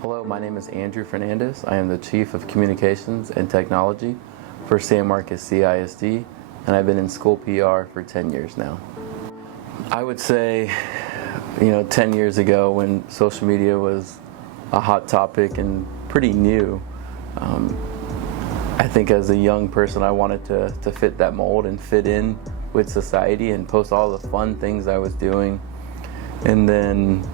Hello, my name is Andrew Fernandez. I am the Chief of Communications and Technology for San Marcos CISD, and I've been in school PR for 10 years now. I would say, 10 years ago when social media was a hot topic and pretty new, I think as a young person I wanted to fit that mold and fit in with society and post all the fun things I was doing. And then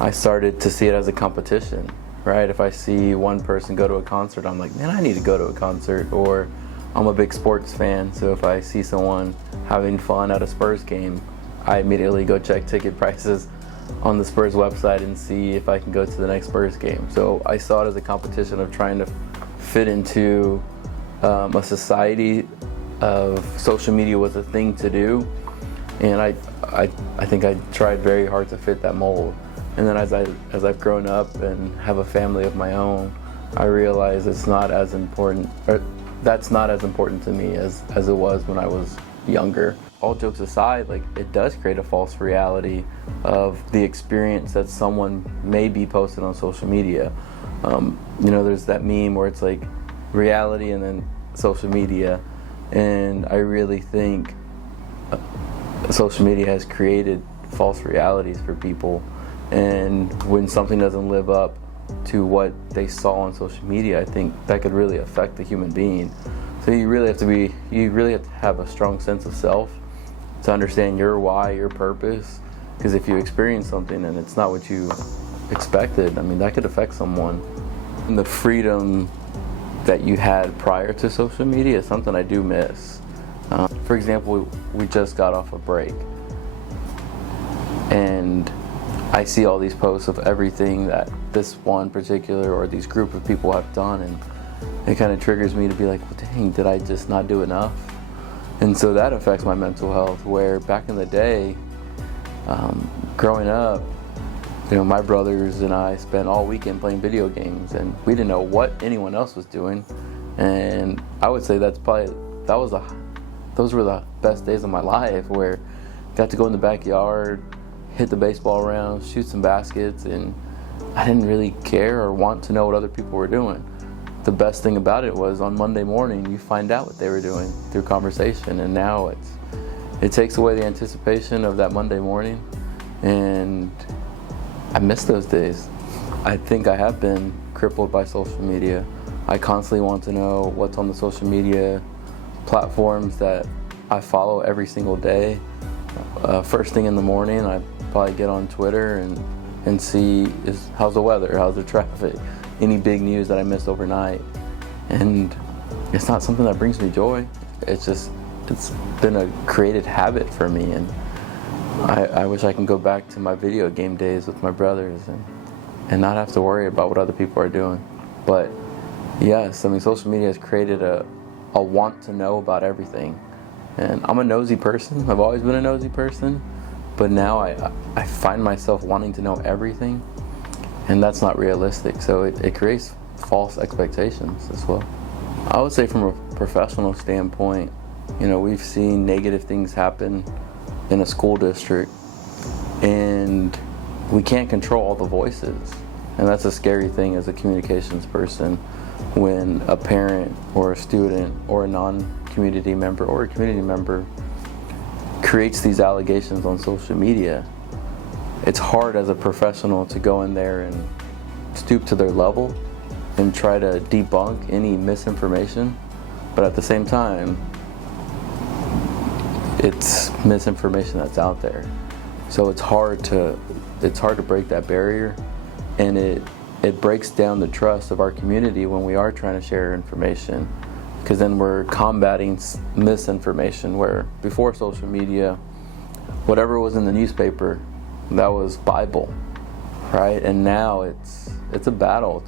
I started to see it as a competition, right? If I see one person go to a concert, I'm like, man, I need to go to a concert. Or I'm a big sports fan, so if I see someone having fun at a Spurs game, I immediately go check ticket prices on the Spurs website and see if I can go to the next Spurs game. So I saw it as a competition of trying to fit into a society of social media was a thing to do, and I think I tried very hard to fit that mold. And then as I've grown up and have a family of my own, I realize it's not as important, or that's not as important to me as it was when I was younger. All jokes aside, it does create a false reality of the experience that someone may be posted on social media. There's that meme where it's like reality and then social media, and I really think social media has created false realities for people. And when something doesn't live up to what they saw on social media, I think that could really affect the human being. So you really have to have a strong sense of self to understand your why, your purpose. Because if you experience something and it's not what you expected, that could affect someone. And the freedom that you had prior to social media is something I do miss. For example, we just got off a break, and I see all these posts of everything that this one particular or these group of people have done, and it kind of triggers me to be like, well, dang, did I just not do enough? And so that affects my mental health, where back in the day, growing up, my brothers and I spent all weekend playing video games, and we didn't know what anyone else was doing. And I would say those were the best days of my life, where I got to go in the backyard, hit the baseball around, shoot some baskets, and I didn't really care or want to know what other people were doing. The best thing about it was on Monday morning you find out what they were doing through conversation, and now it takes away the anticipation of that Monday morning, and I miss those days. I think I have been crippled by social media. I constantly want to know what's on the social media platforms that I follow every single day. First thing in the morning, I probably get on Twitter and see how's the weather, how's the traffic, any big news that I missed overnight. And it's not something that brings me joy. It's been a created habit for me, and I wish I can go back to my video game days with my brothers and not have to worry about what other people are doing. But yes, social media has created a want to know about everything. And I'm a nosy person. I've always been a nosy person, but now I find myself wanting to know everything, and that's not realistic. So it creates false expectations as well. I would say from a professional standpoint, we've seen negative things happen in a school district, and we can't control all the voices. And that's a scary thing as a communications person, when a parent or a student or a non-community member or a community member creates these allegations on social media. It's hard as a professional to go in there and stoop to their level and try to debunk any misinformation, but at the same time, it's misinformation that's out there. So it's hard to break that barrier, and it breaks down the trust of our community when we are trying to share information, because then we're combating misinformation, where before social media, whatever was in the newspaper, that was Bible, right? And now it's a battle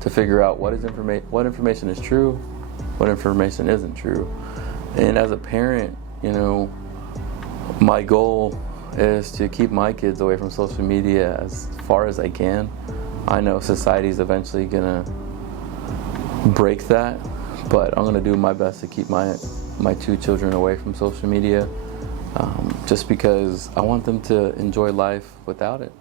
to figure out what information is true, what information isn't true. And as a parent, my goal is to keep my kids away from social media as far as I can. I know society's eventually gonna break that, but I'm gonna do my best to keep my two children away from social media, just because I want them to enjoy life without it.